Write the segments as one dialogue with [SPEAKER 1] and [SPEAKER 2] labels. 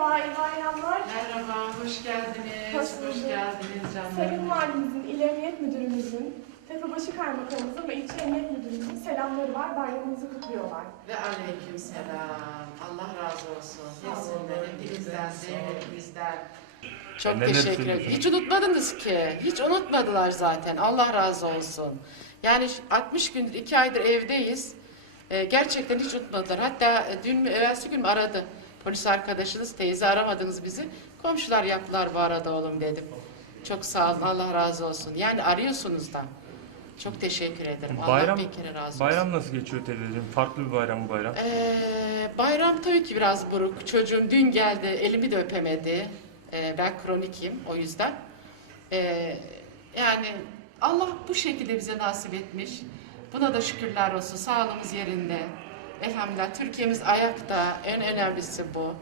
[SPEAKER 1] Merhaba, hoş geldiniz.
[SPEAKER 2] Hoş
[SPEAKER 1] Hoş, geldiniz canlarım.
[SPEAKER 2] Sayın Valimizin, İl Emniyet Müdürümüzün, Tepebaşı Kaymakamımızın ve İlçe Emniyet Müdürümüzün selamları var. Bayramınızı kutluyorlar.
[SPEAKER 1] Ve aleyküm selam. Allah razı olsun. Hepsinden, hepinizden, devletimizden. Çok
[SPEAKER 3] Benden
[SPEAKER 1] teşekkür ederim. Hiç unutmadınız ki. Hiç unutmadılar zaten. Allah razı olsun. Yani şu 60 gündür, 2 aydır evdeyiz. Ee, gerçekten hiç unutmadılar. Hatta e, dün mü, evvelsi gün mü aradı. Polis arkadaşınız, teyze aramadınız bizi. Komşular yaptılar bu arada oğlum dedim. Çok sağ olun, Allah razı olsun. Yani arıyorsunuz da. Çok teşekkür ederim.
[SPEAKER 3] Bayram,
[SPEAKER 1] Allah bir kere razı olsun.
[SPEAKER 3] bayram nasıl geçiyor teyzeciğim? Farklı bir bayram bu bayram.
[SPEAKER 1] Ee, bayram tabii ki biraz buruk. Çocuğum dün geldi, elimi de öpemedi. Ee, ben kronikim o yüzden. Ee, yani Allah bu şekilde bize nasip etmiş. Buna da şükürler olsun. Sağlığımız yerinde. Elhamdülillah Türkiye'miz ayakta. En önemlisi bu.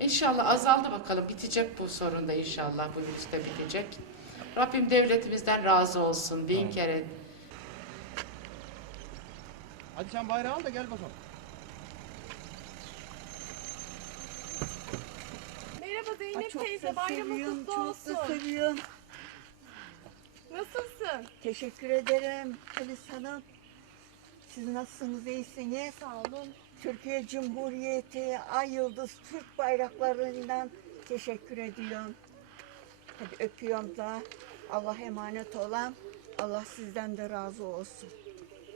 [SPEAKER 1] İnşallah azaldı bakalım. Bitecek bu sorun da inşallah. Bu virüs de bitecek. Rabbim devletimizden razı olsun. Bin kere
[SPEAKER 4] Hadi sen bayrağı al da gel bakalım.
[SPEAKER 2] Merhaba
[SPEAKER 5] Ay,
[SPEAKER 2] Zeynep
[SPEAKER 5] çok
[SPEAKER 2] teyze, bayramın kutlu
[SPEAKER 5] çok
[SPEAKER 2] olsun.
[SPEAKER 5] da seviyorum.
[SPEAKER 2] Nasılsın?
[SPEAKER 5] Teşekkür ederim Elis Hanım. Siz nasılsınız, iyisiniz?
[SPEAKER 2] Sağ olun.
[SPEAKER 5] Türkiye Cumhuriyeti, Ay Yıldız, Türk bayraklarından teşekkür ediyorum. Hadi öpüyorum da. Allah emanet olan, Allah sizden de razı olsun.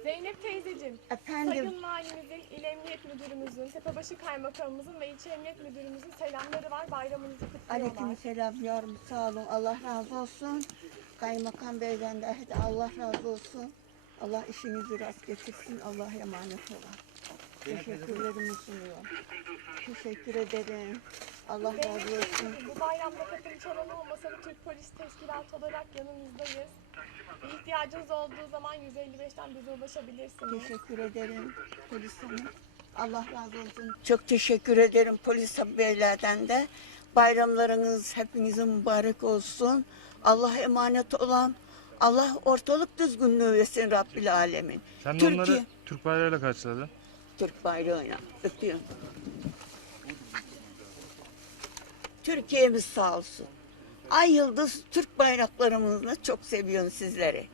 [SPEAKER 2] Zeynep teyzeciğim,
[SPEAKER 5] Efendim,
[SPEAKER 2] Sayın Valimizin, İl Emniyet Müdürümüzün, Tepebaşı Kaymakamımızın ve İlçe Emniyet Müdürümüzün selamları var. Bayramınızı kutluyorlar.
[SPEAKER 5] aleyküm selam yavrum, sağ olun, Allah razı olsun. Kaymakam beyden de Allah razı olsun. Allah işinizi rast getirsin, Allah emanet olun. Teşekkürlerimi sunuyorum. Teşekkür ederim. Allah razı olsun.
[SPEAKER 2] bu bayramda kapım çalan olmasa da Türk Polis Teşkilatı olarak yanınızdayız. Bir ihtiyacınız olduğu zaman 155'ten bize ulaşabilirsiniz.
[SPEAKER 5] Teşekkür ederim polis hanım. Allah razı olsun. Çok teşekkür ederim polis beylerden de. Bayramlarınız hepinizin mübarek olsun. Allah emanet olan Allah ortalık düzgünlüğü versin Rabbil Alemin.
[SPEAKER 3] Sen de
[SPEAKER 5] Türkiye,
[SPEAKER 3] onları Türk bayrağıyla karşıladın.
[SPEAKER 5] Türk bayrağıyla öpüyorum. Türkiye'miz sağ olsun. Ay yıldız Türk bayraklarımızla çok seviyorum sizleri.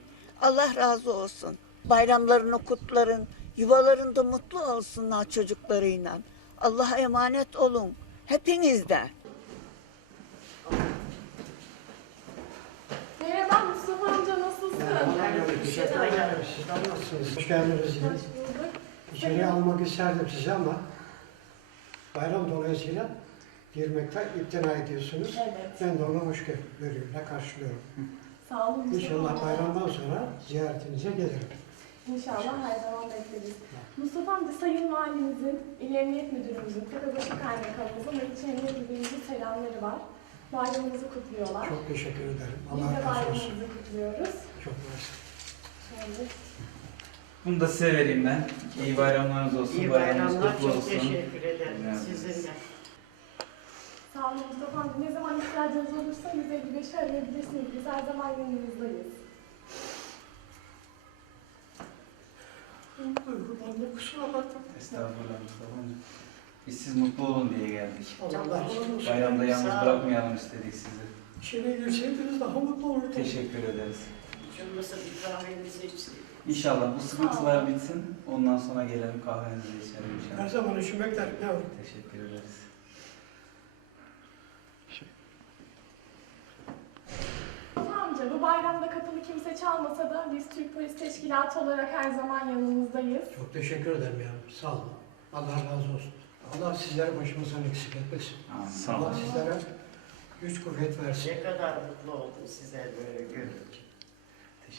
[SPEAKER 5] Allah razı olsun. Bayramlarını kutların, yuvalarında mutlu olsunlar çocuklarıyla. Allah'a emanet olun. Hepiniz de.
[SPEAKER 2] Merhaba Mustafa amca nasılsın?
[SPEAKER 6] Sizler nasılsınız? Hoş geldiniz. İçeriye almak isterdim sizi ama bayram dolayısıyla girmekten imtina ediyorsunuz.
[SPEAKER 2] Evet.
[SPEAKER 6] Ben de onu hoş görüyorum, karşılıyorum.
[SPEAKER 2] Sağ olun
[SPEAKER 6] İnşallah bayramdan sonra ziyaretinize gelirim.
[SPEAKER 2] İnşallah her zaman bekleriz. Mustafa amca Sayın Valimizin, İl Emniyet Müdürümüzün, Tepebaşı Kaymakamımızın ve İlçe Emniyet Müdürümüzün selamları var. Bayramınızı kutluyorlar.
[SPEAKER 6] Çok teşekkür ederim.
[SPEAKER 2] Biz
[SPEAKER 6] Allah
[SPEAKER 2] de
[SPEAKER 6] razı olsun.
[SPEAKER 2] bayramınızı kutluyoruz.
[SPEAKER 6] Çok.
[SPEAKER 7] Bunu da size vereyim ben. İyi bayramlarınız olsun.
[SPEAKER 8] İyi
[SPEAKER 7] Bayramınız
[SPEAKER 8] bayramlar,
[SPEAKER 7] kutlu
[SPEAKER 8] çok
[SPEAKER 7] olsun.
[SPEAKER 8] teşekkür ederim
[SPEAKER 7] Evet.
[SPEAKER 8] sizinle.
[SPEAKER 2] Sağ olun Mustafa amca. Ne zaman ihtiyacınız olursa 155'i arayabilirsiniz. Biz her zaman yanınızdayız.
[SPEAKER 6] De kusura bakma.
[SPEAKER 7] Estağfurullah Mustafa'cığım. Biz siz mutlu olun diye geldik.
[SPEAKER 6] Allah razı olsun.
[SPEAKER 7] Bayramda yalnız
[SPEAKER 8] Sağ olun.
[SPEAKER 7] bırakmayalım istedik sizi.
[SPEAKER 6] İçeriye girseydiniz daha mutlu olurdum.
[SPEAKER 7] Teşekkür ederiz.
[SPEAKER 8] Cümlesi bir kahvemizi içtik.
[SPEAKER 7] İnşallah bu sıkıntılar bitsin. Ondan sonra gelelim kahvenizi içelim
[SPEAKER 6] Her
[SPEAKER 7] inşallah.
[SPEAKER 6] zaman işim yavrum.
[SPEAKER 7] Teşekkür ederiz.
[SPEAKER 2] Mustafa amca bu bayramda kapını kimse çalmasa da biz Türk Polis Teşkilatı olarak her zaman yanınızdayız.
[SPEAKER 6] Çok teşekkür ederim yavrum. Sağ olun. Allah razı olsun. Allah sizleri başımızdan eksik etmesin.
[SPEAKER 7] Amin.
[SPEAKER 3] Sağ
[SPEAKER 6] Allah
[SPEAKER 3] olun.
[SPEAKER 6] sizlere güç kuvvet versin.
[SPEAKER 8] Ne kadar mutlu oldum sizler böyle görünce.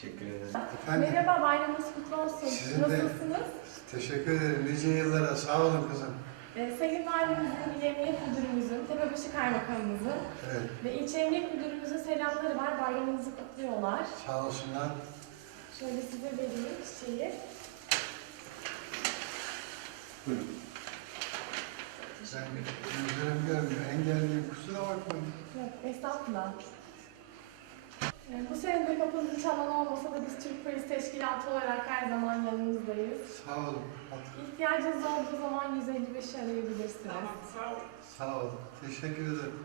[SPEAKER 7] Teşekkür ederiz.
[SPEAKER 9] Efendim,
[SPEAKER 2] Merhaba bayramınız kutlu olsun.
[SPEAKER 9] Sizin de.
[SPEAKER 2] Nasılsınız?
[SPEAKER 9] teşekkür ederim. Nice yıllara sağ olun kızım.
[SPEAKER 2] Ee, Sayın Valimizin, İl Emniyet Müdürümüzün, Tepebaşı Kaymakamımızın
[SPEAKER 9] Evet,
[SPEAKER 2] ve İlçe Emniyet Müdürümüzün selamları var. Bayramınızı kutluyorlar.
[SPEAKER 9] sağ olsunlar.
[SPEAKER 2] Şöyle size vereyim çiçeği.
[SPEAKER 7] Buyurun.
[SPEAKER 9] Ben gözlerim görmüyor. Engelliyim. Kusura bakmayın.
[SPEAKER 2] Yok, estağfurullah. Bu sene de kapınızı çalan olmasa da biz Türk Polis Teşkilatı olarak her zaman yanınızdayız.
[SPEAKER 9] Sağ olun.
[SPEAKER 2] İhtiyacınız olduğu zaman 155 arayabilirsiniz.
[SPEAKER 9] Sağ olun. Teşekkür ederim.